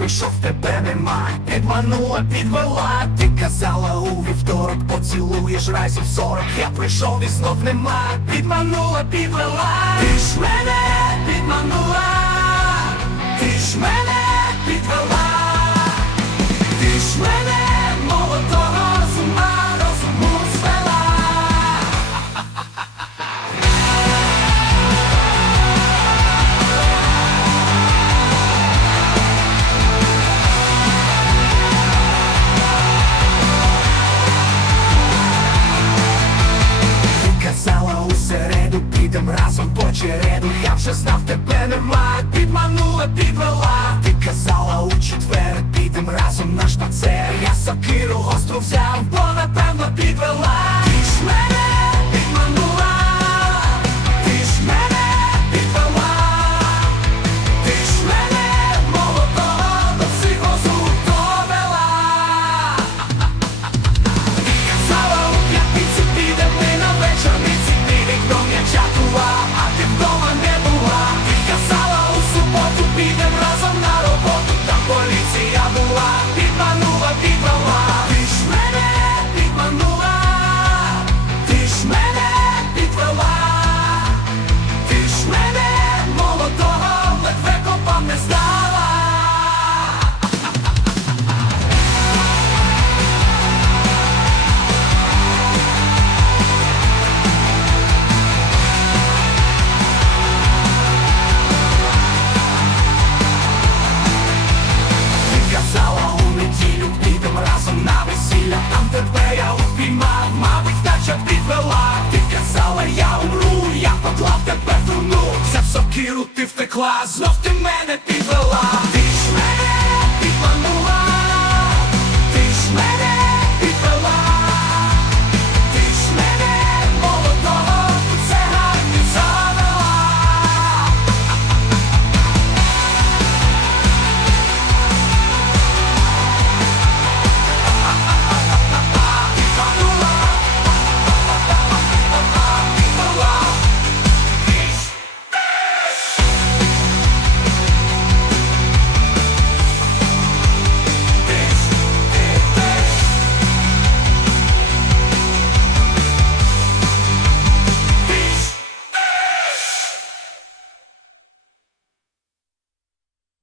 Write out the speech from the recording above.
прийшов, тебе нема, підманула, підвела, ти казала у вівторок, поцілуєш разів сорок, я прийшов і знов нема, підманула, підвела, ти вампіру ти втекла, знов ти мене підвела.